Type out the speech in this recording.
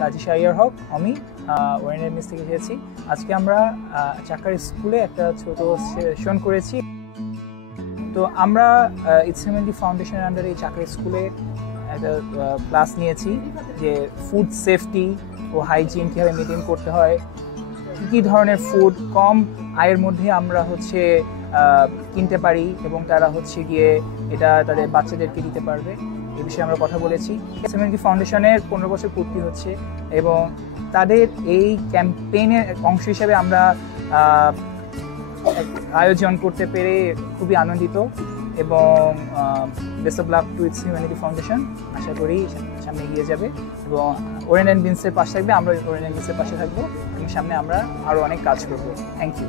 কাজী শাহরিয়ার হক, আমি Oren miss থেকে এসেছি। আজকে আমরা চাকার স্কুলে একটা ছোট সেশন করেছি। তো আমরা ইটস ফাউন্ডেশনের আন্ডারে এই চাকার স্কুলে একটা ক্লাস নিয়েছি যে ফুড সেফটি ও হাইজিন কীভাবে মেনটেন করতে হয়, কী ধরনের ফুড কম আয়ের মধ্যে আমরা কিনতে পারি এবং তারা গিয়ে এটা তাদের বাচ্চাদেরকে দিতে পারবে, এই বিষয়ে আমরা কথা বলেছি। ফাউন্ডেশনের 15 বছর পূর্তি হচ্ছে এবং তাদের এই ক্যাম্পেইনের অংশ হিসেবে আমরা আয়োজন করতে পেরে খুবই আনন্দিত এবং best of luck to its humanity foundation. আশা করি সামনে এগিয়ে যাবে এবং ওরেন অ্যান্ড বিন্সের পাশে থাকবে, আমরা ওরেন অ্যান্ড বিন্সের পাশে থাকবো এবং সামনে আমরা আরও অনেক কাজ করবো। Thank you.